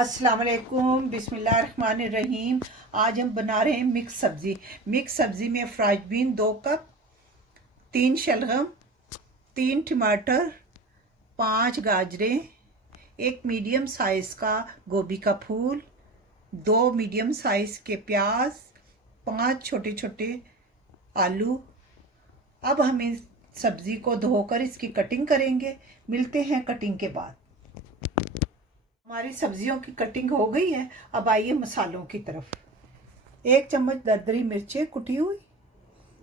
अस्सलाम वालेकुम, बिस्मिल्लाहिर्रहमानिर्रहीम। आज हम बना रहे हैं मिक्स सब्ज़ी। मिक्स सब्ज़ी में फ्राइज बीन 2 कप, 3 शलगम, 3 टमाटर, 5 गाजरें, एक मीडियम साइज़ का गोभी का फूल, 2 मीडियम साइज़ के प्याज, 5 छोटे छोटे आलू। अब हम इस सब्ज़ी को धोकर इसकी कटिंग करेंगे। मिलते हैं कटिंग के बाद। हमारी सब्जियों की कटिंग हो गई है। अब आइए मसालों की तरफ। 1 चम्मच दरदरी मिर्चें कुटी हुई,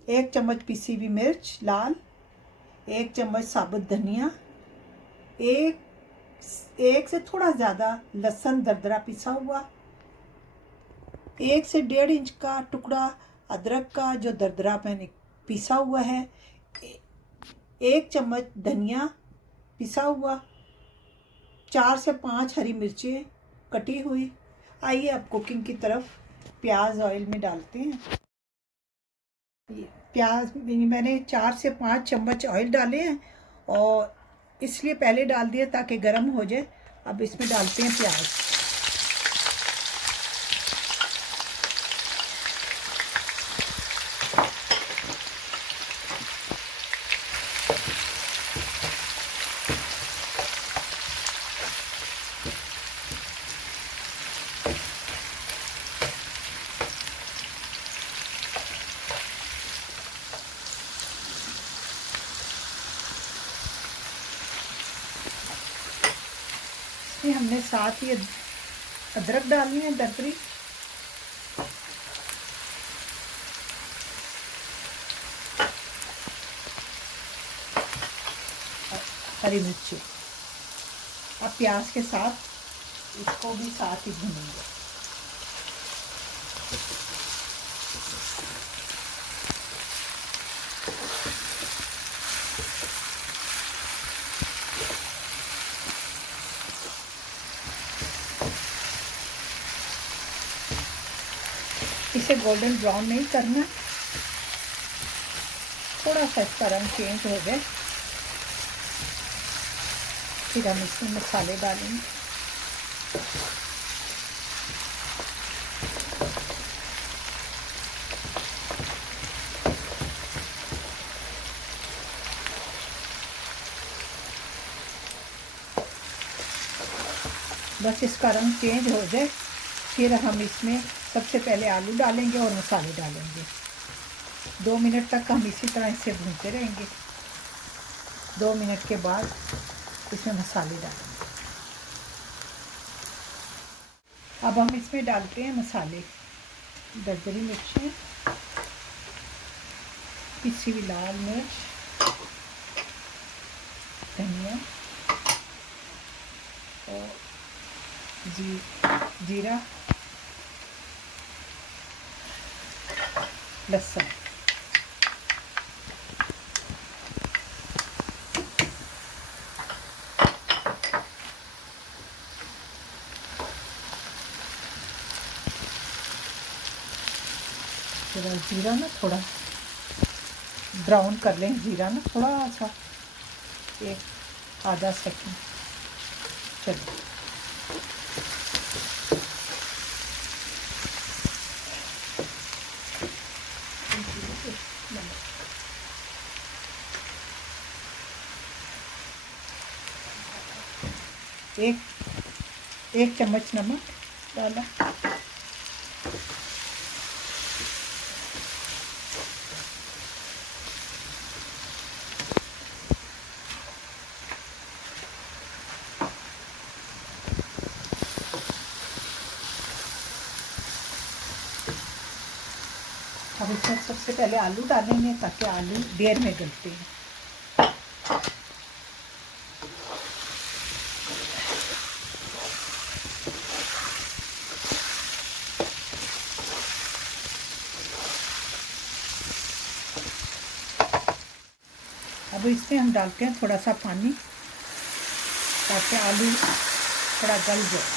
1 चम्मच पीसी हुई मिर्च लाल, 1 चम्मच साबुत धनिया, एक से थोड़ा ज़्यादा लहसुन दरदरा पिसा हुआ, 1 से 1.5 इंच का टुकड़ा अदरक का जो दरदरा मैंने पिसा हुआ है, 1 चम्मच धनिया पिसा हुआ, 4 से 5 हरी मिर्चें कटी हुई। आइए अब कुकिंग की तरफ। प्याज ऑयल में डालते हैं। प्याज मैंने 4 से 5 चम्मच ऑयल डाले हैं और इसलिए पहले डाल दिया ताकि गर्म हो जाए। अब इसमें डालते हैं प्याज। इसमें हमने साथ ही अदरक डालनी है दरदरी, हरी मिर्ची। अब प्याज के साथ इसको भी साथ ही भूनेंगे। इसे गोल्डन ब्राउन नहीं करना, थोड़ा सा इसका रंग चेंज हो जाए फिर हम इसमें मसाले डालेंगे। बस इसका रंग चेंज हो जाए फिर हम इसमें सबसे पहले आलू डालेंगे और मसाले डालेंगे। 2 मिनट तक हम इसी तरह इसे भूनते रहेंगे। 2 मिनट के बाद इसमें मसाले डालेंगे। अब हम इसमें डालते हैं मसाले। दरदरी मिर्चें, पिसी हुई लाल मिर्च, धनिया और जीरा, लहसुन। जीरा ना थोड़ा ब्राउन कर लें। जीरा ना थोड़ा सा, एक आधा सेकंड। चलिए एक चम्मच नमक डाला, अब इसमें सबसे पहले आलू डालेंगे ताकि आलू देर में गलते हैं। अब इसमें हम डालते हैं थोड़ा सा पानी ताकि आलू थोड़ा गल जाए।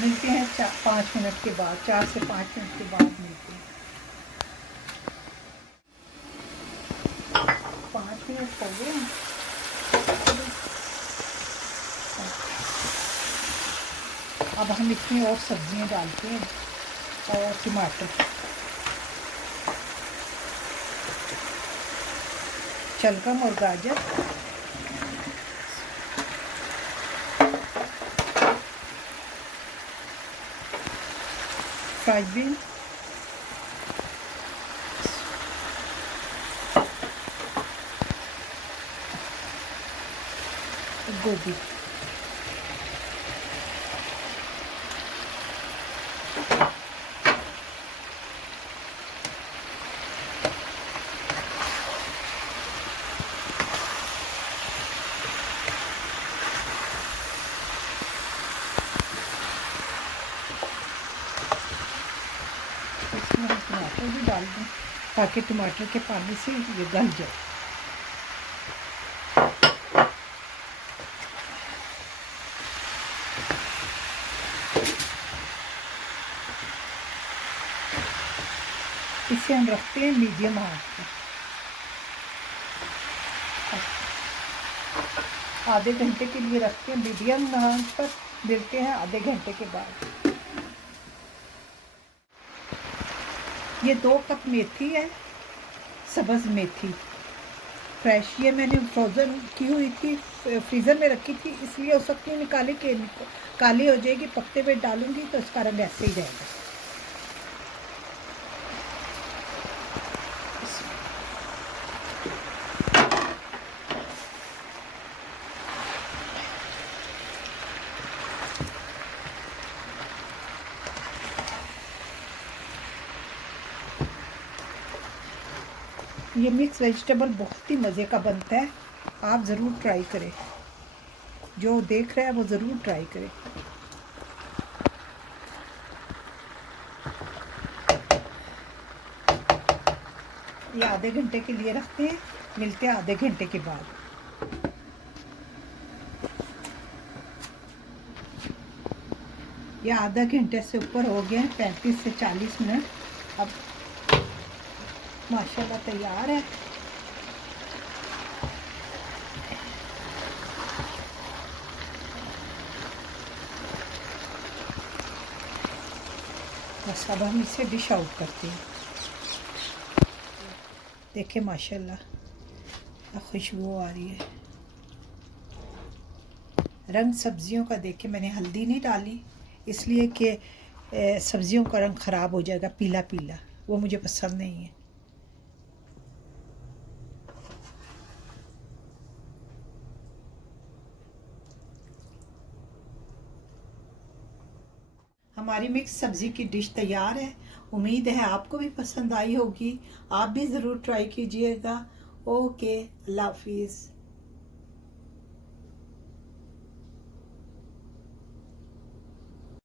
मिलते हैं 5 मिनट के बाद, 4 से 5 मिनट के बाद मिलते हैं। हो गए हैं। अब हम इसमें और सब्जियां डालते हैं और टमाटर, शलगम और गाजर, फ्राइज बीन, गोभी। इसमें हम टमाटर भी डाल दें ताकि टमाटर के पानी से ये गल जाए। इसे हम रखते हैं मीडियम आंच पर। आधे घंटे के लिए रखते हैं मीडियम आंच पर। मिलते हैं आधे घंटे के बाद। ये 2 कप मेथी है, सब्ज़ मेथी फ्रेश। ये मैंने फ्रोज़न की हुई थी, फ्रीज़र में रखी थी, इसलिए हो सकती है निकाले के काली हो जाएगी। पकते हुए डालूंगी तो इसका रंग ऐसे ही रहेगा। ये मिक्स वेजिटेबल बहुत ही मज़े का बनता है, आप ज़रूर ट्राई करें। जो देख रहे हैं वो ज़रूर ट्राई करें। ये आधे घंटे के लिए रखते हैं, मिलते हैं आधे घंटे के बाद। ये आधा घंटे से ऊपर हो गए हैं, 35 से 40 मिनट। अब माशाल्लाह तैयार है। बस अब हम इसे डिश आउट करते हैं। देखिए माशाल्लाह खुशबू आ रही है। रंग सब्जियों का देख के मैंने हल्दी नहीं डाली, इसलिए कि सब्जियों का रंग ख़राब हो जाएगा, पीला पीला, वो मुझे पसंद नहीं है। हमारी मिक्स सब्ज़ी की डिश तैयार है। उम्मीद है आपको भी पसंद आई होगी। आप भी ज़रूर ट्राई कीजिएगा। ओके, अल्लाह हाफिज़।